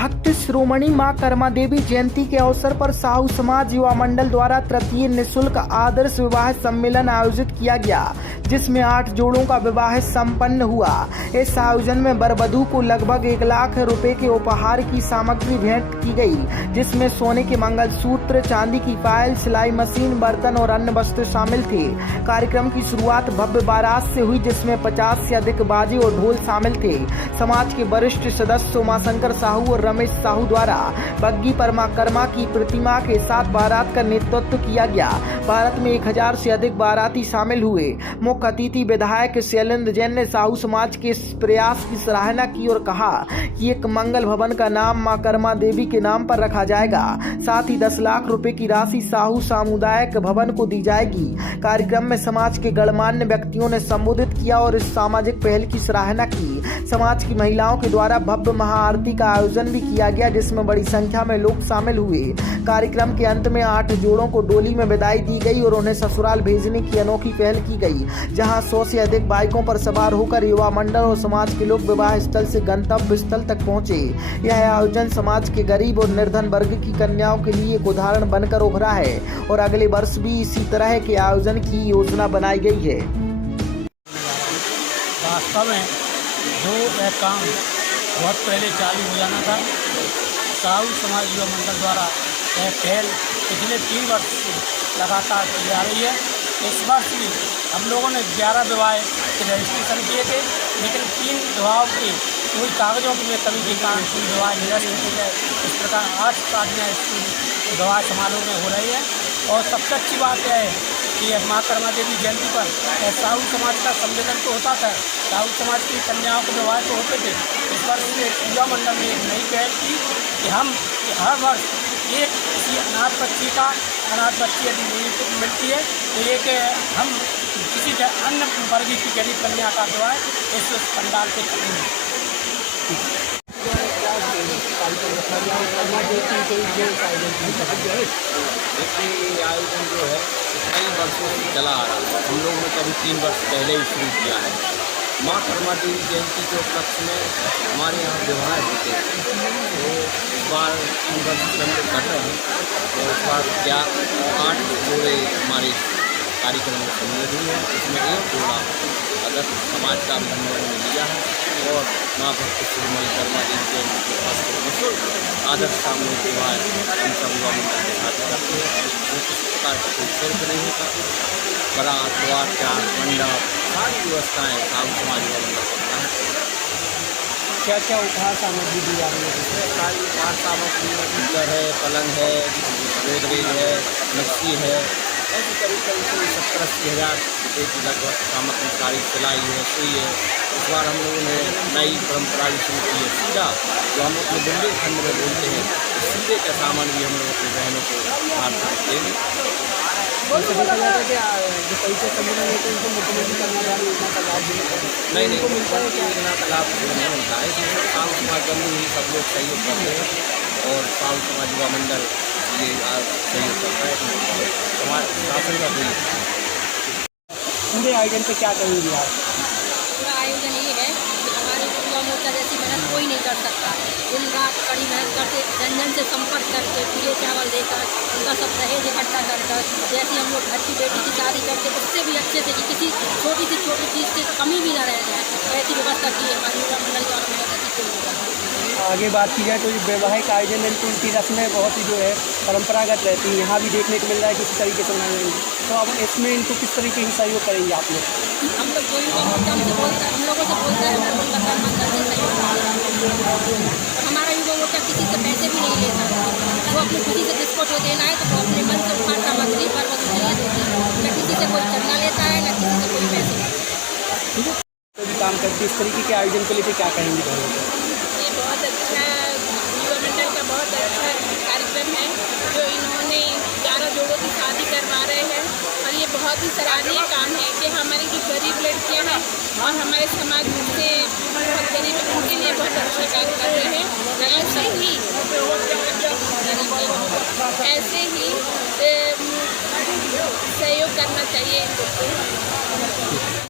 भक्त श्रोमणी मां कर्मा देवी जयंती के अवसर पर साहू समाज युवा मंडल द्वारा तृतीय निःशुल्क आदर्श विवाह सम्मेलन आयोजित किया गया, जिसमें 8 जोड़ों का विवाह संपन्न हुआ। इस आयोजन में वरवधू को लगभग 1 लाख रुपए के उपहार की सामग्री भेंट की गई, जिसमें सोने के मंगलसूत्र, चांदी की पायल, सिलाई मशीन, बर्तन और अन्य वस्त्र शामिल थे। कार्यक्रम की शुरुआत भव्य बारात से हुई, जिसमें 50 से अधिक बाजे और ढोल शामिल थे। समाज के वरिष्ठ सदस्य उमाशंकर साहू और रमेश साहू द्वारा बग्गी परमाकर्मा की प्रतिमा के साथ बारात का नेतृत्व किया गया। बारात में 1000 से अधिक बाराती शामिल हुए। मुख्य अतिथि विधायक शैलेंद्र जैन ने साहू समाज के इस प्रयास की सराहना की और कहा कि एक मंगल भवन का नाम मां कर्मा देवी के नाम पर रखा जाएगा। साथ ही 10 लाख रुपए की राशि साहू सामुदायिक भवन को दी जाएगी। कार्यक्रम में समाज के गणमान्य व्यक्तियों ने संबोधित किया और इस सामाजिक पहल की सराहना की। समाज की महिलाओं के द्वारा भव्य महाआरती का आयोजन भी किया गया, जिसमें बड़ी संख्या में लोग शामिल हुए। कार्यक्रम के अंत में 8 जोड़ों को डोली में विदाई दी गई और उन्हें ससुराल भेजने की अनोखी पहल की गई, जहां 100 से अधिक बाइकों पर सवार होकर युवा मंडल और समाज के लोग विवाह स्थल से गंतव्य स्थल तक पहुंचे। यह आयोजन समाज के गरीब और निर्धन वर्ग की कन्याओं के लिए एक उदाहरण बनकर उभरा है और अगले वर्ष भी इसी तरह के आयोजन की योजना बनाई गई है। वास्तव में जो यह काम बहुत पहले चालू हो जाना था, साहू समाज युवा मंडल द्वारा यह पहल पिछले 3 वर्ष से लगातार की जा रही है। इस वर्ष भी हम लोगों ने 11 विवाह के रजिस्ट्रेशन किए थे, लेकिन 3 विवाहों के कोई कागजों की कमी के कारण कोई विवाह निरस्त की गए। इस प्रकार 8 शादियाँ विवाह समारोह में हो रही है। और सबसे अच्छी बात यह है कि माँ कर्मा देवी जयंती पर साहू समाज का सम्मेलन तो होता था, साहू समाज की कन्याओं के विवाह तो होते थे। इस वर्ष युवा मंडल ने एक नई पहल की कि हम हर वर्ष एक किसी अनाथ बच्ची यदि मिलती है तो एक हम किसी अन्य वर्ग की गरीब कन्या का विवाह इस पंडाल से करेंगे। देखिए, आयोजन जो है कई वर्षों से चला आ रहा है। हम लोगों ने कभी 3 वर्ष पहले ही शुरू किया है। माँ कर्मा देवी जयंती के उपलक्ष्य में हमारे यहाँ विवाह होते हैं, तो इस बार 3 वर्ष से कर रहे हैं। तो इस बार 8 जोड़े हमारे कार्यक्रम में सम्मिलित हुए हैं। इसमें 1 जोड़ा अगर समाज का भी हम लोगों ने लिया है और माँ भक्त श्रोमणी कर्मा देवी जयंती के पास निःशुल्क आदर्श सामूहिक विवाह हम सब युवा मंडल के साथ करते हैं। किसी प्रकार का कोई शुल्क नहीं होता। बारात, द्वार, मंडप, सारी व्यवस्थाएँ साहू समाज युवा मंडल करता है। क्या क्या उपहार सामग्री दी जा रही है? सारी उपहार सामग्री में कुकर है, पलंग है, गोदरेज है, मिक्सी है, ऐसी करीब 70-80 हज़ार रुपये की लगभग सामग्री, सारी सिलाई है, सुई है। इस बार हम लोगों ने नई परंपरा भी शुरू की है, सीधा जो हम अपने बुंदेलखंड में बोलते हैं, सीधे का सामान भी हम लोग अपनी बहनों को उपहार देंगे। जो पैसे सम्मेलन होते हैं उनको मुख्यमंत्री कन्यादान योजना का लाभ देना नहीं, मुख्यमंत्री योजना का लाभ नहीं मिलता है। इसमें साहू समाज बंधु ही सब लोग सहयोग करते हैं और साहू समाज युवा मंडल ये सहयोग करता है। समाज शासन का कोई पूरे आयोजन पे क्या कहेंगे आप? पूरा आयोजन ये है कि हमारे युवा मोर्चा जैसी मेहनत कोई नहीं कर सकता। दिन रात कड़ी मेहनत करके जन से संपर्क करके पीले चावल देकर उनका सब दहेज इकट्ठा कर जैसे हम लोग घर की बेटी की शादी करते उससे भी अच्छे से कि किसी छोटी से छोटी चीज़ की कमी भी ना रह जाए, ऐसी व्यवस्था की है हमारे युवा मंडल द्वारा। मेहनत आगे बात की जाए तो वैवाहिक आयोजन में उनकी रस्में बहुत ही जो है परंपरागत रहती हैं, यहाँ भी देखने को मिल रहा है किसी तरीके से मनाएंगे। तो अब इसमें इनको किस तरीके से सहयोग करेंगे आप लोग? हम लोग कोई भी हम लोगों से बोलते हैं हमारा युवा मोर्चा किसी से पैसे भी नहीं लेता। वो अपनी खुशी से जिसको जो देना है तो वो अपने मन से उपहार सामग्री पर वस्तु लिए देते हैं। न किसी से कोई चंदा लेता है, न किसी से कोई पैसे। तो काम करते इस तरीके के आयोजन को लेकर क्या कहेंगे? ये बहुत अच्छा युवा मंडल का बहुत अच्छा कार्यक्रम है जो इन्होंने 11 जोड़ों की शादी करवा रहे हैं और ये बहुत ही सराहनीय काम है कि हमारी जो गरीब लड़कियां हैं और हमारे समाज से बहुत गरीब है उनके लिए बहुत अच्छा काम कर रहे हैं। ऐसे ही सहयोग करना चाहिए इन लोग को।